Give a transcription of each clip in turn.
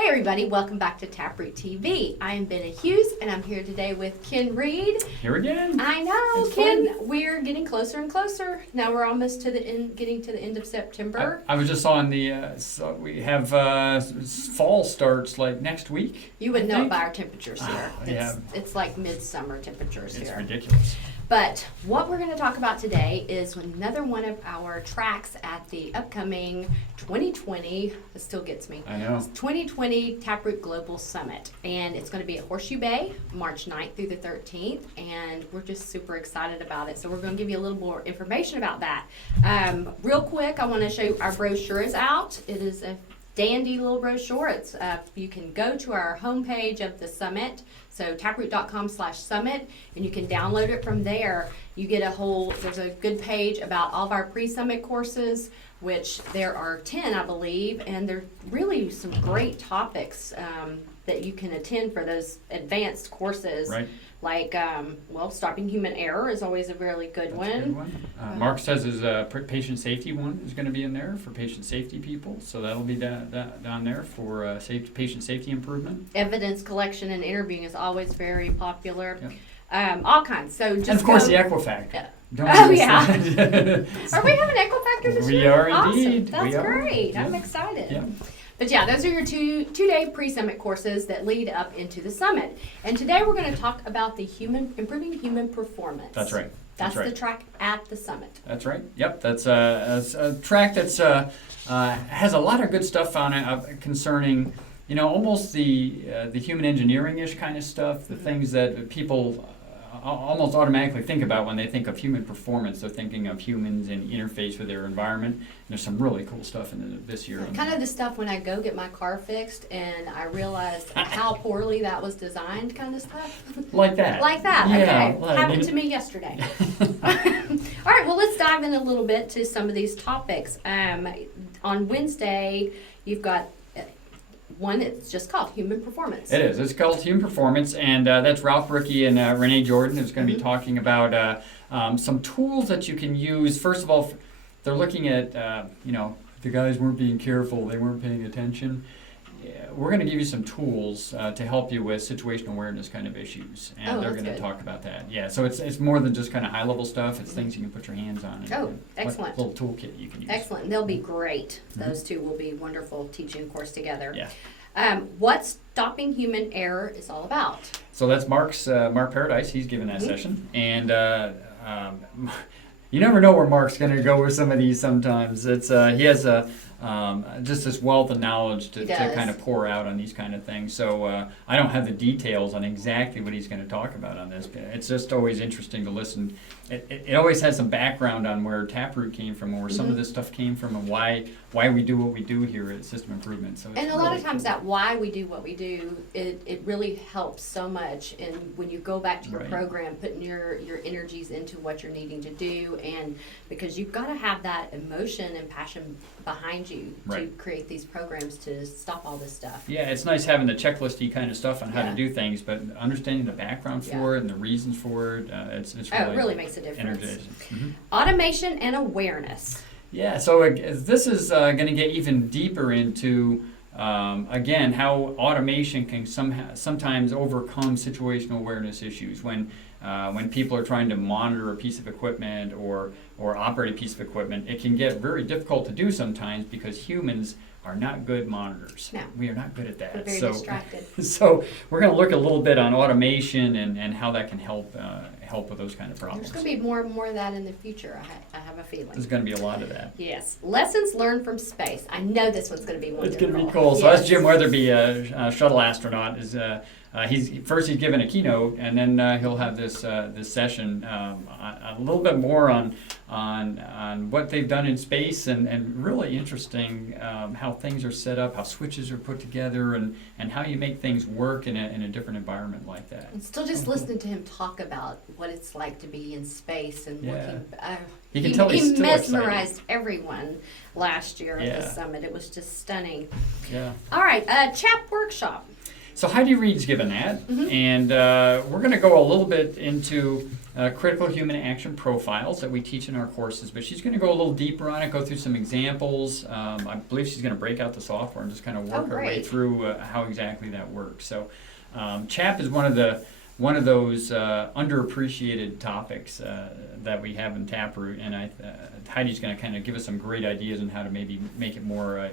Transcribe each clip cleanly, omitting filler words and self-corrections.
Hey everybody, welcome back to TapRooT TV. I am Benna Hughes and I'm here today with Ken Reed. Here again. I know, It's Ken, fun. we're getting closer and closer. Now we're almost to the end, getting to the end of September. I was just on the, so we have fall starts like next week. You would I know think. it by our temperatures here. Yeah. It's like midsummer temperatures It's here. ridiculous. But what we're going to talk about today is another one of our tracks at the upcoming 2020, it still gets me, I know. 2020 TapRooT Global Summit. And it's going to be at Horseshoe Bay, March 9th through the 13th. And we're just super excited about it. So we're going to give you a little more information about that. Real quick, I want to show you our brochure is out. It is a dandy little brochure. It's you can go to our homepage of the summit, so taproot.com/summit, and you can download it from there. You get there's a good page about all of our pre-summit courses, which there are 10, I believe, and there's really some great topics that you can attend for those advanced courses. Right. Like, stopping human error is always a really good That's one. a good one. Mark says his patient safety one is going to be in there for patient safety people, so that'll be down there for patient safety improvement. Evidence collection and interviewing is always very popular. Yep. All kinds. So just And of course go- the Equifax. Yeah. Don't Oh, miss yeah. that. Are we having Equifactor this We year? are Awesome. indeed. That's We are. great. I'm Yeah. excited. Yeah. But yeah, those are your two-day pre-summit courses that lead up into the summit. And today we're going to talk about the improving human performance. That's right. That's right. the track at the summit. That's right. Yep. That's a track that's has a lot of good stuff on it concerning, almost the human engineering-ish kind of stuff, the things that people almost automatically think about when they think of human performance. They're thinking of humans and interface with their environment. And there's some really cool stuff in this year. Kind of the stuff when I go get my car fixed and I realized how poorly that was designed, kind of stuff. Like that. Like that. Yeah. Okay. Well, Happened to me yesterday. All right. Well, let's dive in a little bit to some of these topics. On Wednesday, you've got one that's just called Human Performance. It is. It's called Human Performance, and that's Ralph Brickey and Renee Jordan who's going to be talking about some tools that you can use. First of all, they're looking at, the guys weren't being careful, they weren't paying attention. We're going to give you some tools to help you with situational awareness kind of issues, and they're that's going to good. talk about that. Yeah, so it's more than just kind of high-level stuff. It's things you can put your hands on. And, Oh, excellent. Little toolkit you can use. Excellent. They'll be great. Those two will be wonderful teaching course together. Yeah. What stopping human error is all about. So that's Mark Paradise. He's giving that session, and you never know where Mark's going to go with some of these. Sometimes he has just this wealth of knowledge to kind of pour out on these kind of things. So I don't have the details on exactly what he's going to talk about on this. It's just always interesting to listen. It always has some background on where TapRooT came from, or where some of this stuff came from, and why we do what we do here at System Improvement. So And a lot of times that why we do what we do, it really helps so much. And when you go back to your program, putting your energies into what you're needing to do, and because you've got to have that emotion and passion behind you to create these programs to stop all this stuff. Yeah, it's nice having the checklisty kind of stuff on how to do things, but understanding the background for it and the reasons for it, it's really, it really makes a difference. energizing. Mm-hmm. Automation and awareness. Yeah, so this is going to get even deeper into, again, how automation can sometimes overcome situational awareness issues when people are trying to monitor a piece of equipment or operate a piece of equipment. It can get very difficult to do sometimes because humans are not good monitors. No. We are not good at that. We're very distracted. So we're going to look a little bit on automation and how that can help with those kind of problems. There's going to be more and more of that in the future, I have a feeling. There's going to be a lot of that. Yes. Lessons learned from space. I know this one's going to be wonderful. It's going to be cool. So that's Jim Weatherby, a shuttle astronaut. He's given a keynote, and then he'll have this session a little bit more on what they've done in space, and really interesting how things are set up, how switches are put together, and how you make things work in a different environment like that. And still just listening to him talk about what it's like to be in space and working. You can tell he's still mesmerized excited. everyone last year at the summit. It was just stunning. Yeah. All right, Chap Workshop. So Heidi Reed's given that, and we're going to go a little bit into critical human action profiles that we teach in our courses, but she's going to go a little deeper on it, go through some examples. I believe she's going to break out the software and just kind of work her way through how exactly that works. So Chap is one of those underappreciated topics that we have in TapRooT, and Heidi's going to kind of give us some great ideas on how to maybe make it more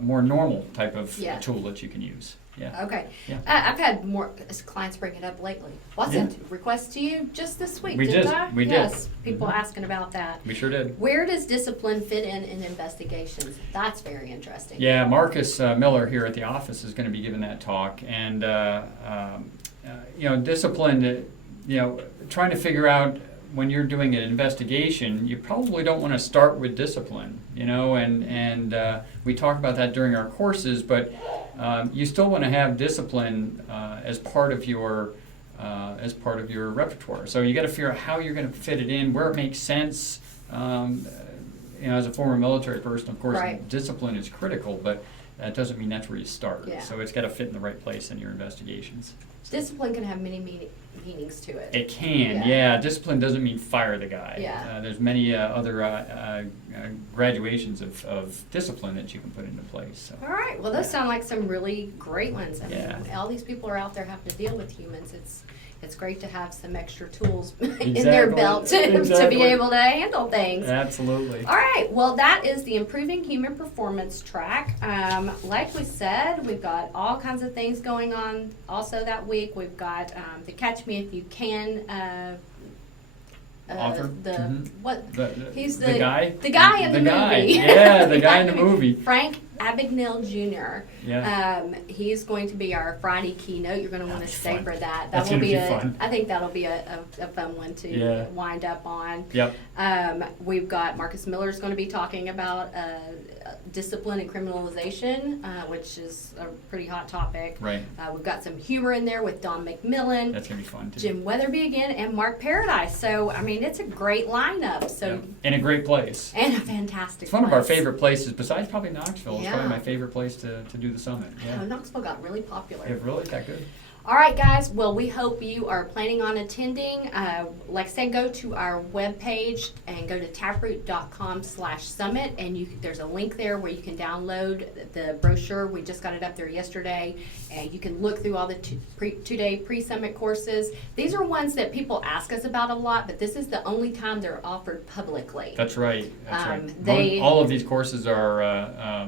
normal type of tool that you can use. Yeah. Okay. Yeah. I've had more clients bring it up lately. Wasn't request to you just this week? We didn't did. I? We did. Yes. People asking about that. We sure did. Where does discipline fit in investigations? That's very interesting. Yeah, Marcus Miller here at the office is going to be giving that talk, and discipline. Trying to figure out when you're doing an investigation, you probably don't want to start with discipline. And we talk about that during our courses, but you still want to have discipline as part of your repertoire. So you got to figure out how you're going to fit it in, where it makes sense. As a former military person, of course, discipline is critical, but that doesn't mean that's where you start. Yeah. So it's got to fit in the right place in your investigations. Discipline can have many meanings to it. It can, yeah. Discipline doesn't mean fire the guy. Yeah. There's many other graduations of discipline that you can put into place. So. All right. Well, those sound like some really great ones. I mean, Yeah. all these people are out there having to deal with humans. It's great to have some extra tools in their belt to be able to handle things. Absolutely. All right. Well, that is the Improving Human Performance track. Like we said, we've got all kinds of things going on also that week. We've got the Catch Me If You Can Author? He's the guy? The guy in the movie. Yeah, the guy in the movie. Frank Abagnale Jr. Yeah. He's going to be our Friday keynote. You're going to want to stay for that. That's going to be fun. I think that'll be a fun one to wind up on. Yep. We've got Marcus Miller's going to be talking about discipline and criminalization, which is a pretty hot topic. Right. We've got some humor in there with Don McMillan. That's going to be fun, too. Jim Weatherby again, and Mark Paradise. So, I mean, it's a great lineup. So, and a great place. And a fantastic It's one of our favorite places, besides probably Knoxville. It's probably my favorite place to do the summit. Yeah. Knoxville got really popular. It really got good. All right, guys. Well, we hope you are planning on attending. Like I said, go to our webpage and go to taproot.com/summit, and there's a link there where you can download the brochure. We just got it up there yesterday, and you can look through all the two-day pre-summit courses. These are ones that people ask us about a lot, but this is the only time they're offered publicly. That's right. That's right. All of these courses are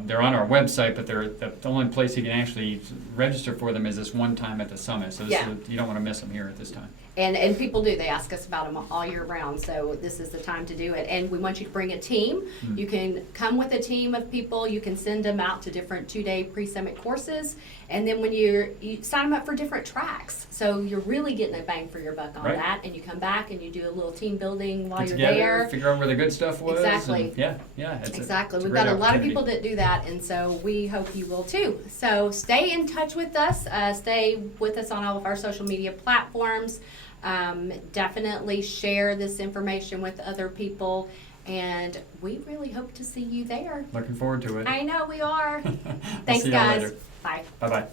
they're on our website, but they're the only place you can actually register for them is this one time at the summit. So you don't want to miss them here at this time. And people do. They ask us about them all year round, so this is the time to do it. And we want you to bring a team. You can come with a team of people. You can send them out to different two-day pre-summit courses. And then when you sign them up for different tracks. So you're really getting a bang for your buck on that. And you come back and you do a little team building while you're there. Figure out where the good stuff was. Exactly. Exactly. We've got a lot of people that do that, and so we hope you will too. So stay in touch with us. Stay with us on all of our social media platforms. Definitely share this information with other people, and we really hope to see you there. Looking forward to it. I know we are. Thanks, Thanks, guys. Later. Bye. Bye-bye.